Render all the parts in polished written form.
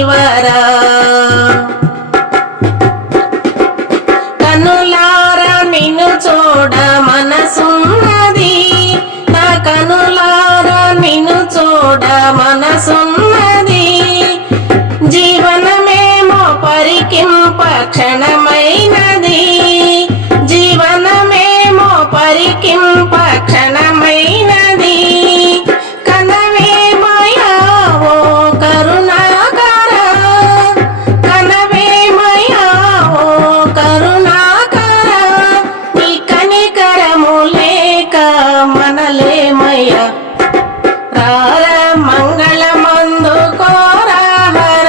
నీవరా కనులారా నిన్ను చూడ మనసున్నది నా కనులారా నిన్ను చూడ మనసున్నది జీవనమేమో పరికింప క్షణమైనది జీవనమేమో పరికింప క్షణమైనది కనవేమయా ఓ కరుణాకర కనవేమయా ఓ కరుణాకర నీ కనికరము లేక మనలేమయ్యా రార మంగళమందు కోరాహర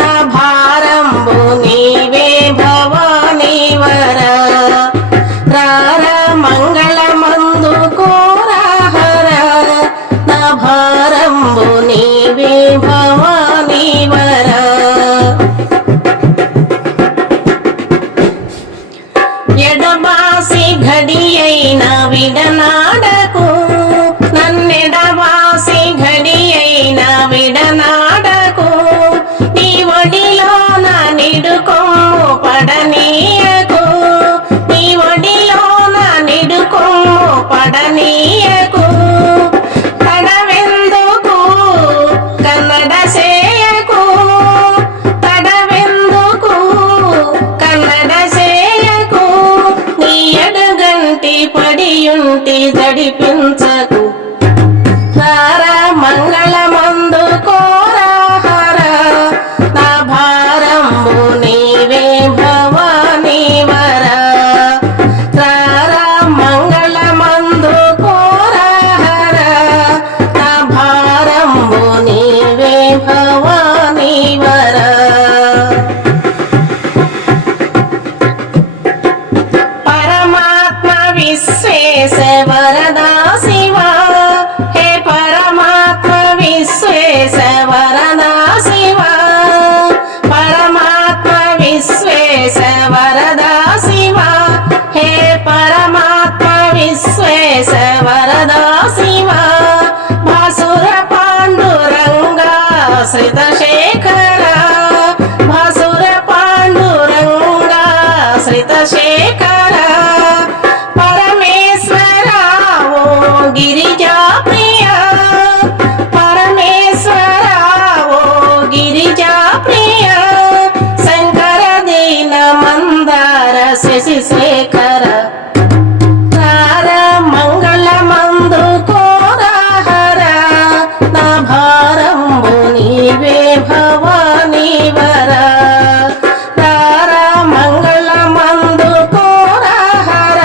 నా భారంబు నీవే భవానీవర రార మంగళమందు కోరాహర నా భారంబు నీవే భవానీవర ఎడబాసి ఘడియైన విడనాడకు నన్నెడబాసి ఘడియైన విడనాడకు నీ ఒడిలో నా నిడుకొమ్ము పడనీయకు నీ ఒడిలో నా నిడుకొమ్ము పడనీయకు తడవెందుకు కన్నడ సేయకు తడవెందుకు కన్నడ సేయకు నీ ఎడుగంటి పడియుంటి దడిపించకు రారా మంగళమందు కోరాహర నా భారంబు నీవే భవానీవర రారా మంగళమందు కోరాహర నా భారంబు నీవే భవానీవర పరమాత్మ విశ్వేశ వరదా శివా హే పరమాత్మ విశ్వేశ వరదా శివా పరమాత్మ విశ్వేశ వరదా శివా హే పరమాత్మ విశ్వేశ వరదా శివా భాసుర పాండురంగా శ్రిత శేఖర భాసుర పాండురంగా శ్రిత శేఖర పరమేశ్వర ఓ గిరిజా ప్రియ పరమేశ్వర ఓ గిరిజా ప్రియ శంకర దీన మందార శశి శేఖర రార మంగళమందు కోరాహర నా భారంబు నీవే భవానీవర రార మంగళమందు కోరాహర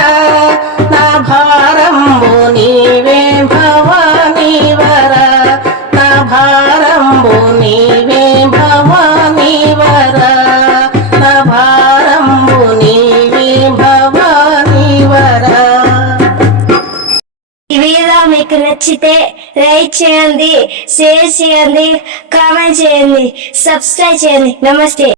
నా భారంబు నీవే భవానీవర నా భారంబు నీవే భవానీవర నా భారంబు నీవే భవానీవర. ఈ వీడియో మీకు నచ్చితే లైక్ చేయండి, షేర్ చేయండి, కామెంట్ చేయండి, సబ్స్క్రైబ్ చేయండి. నమస్తే.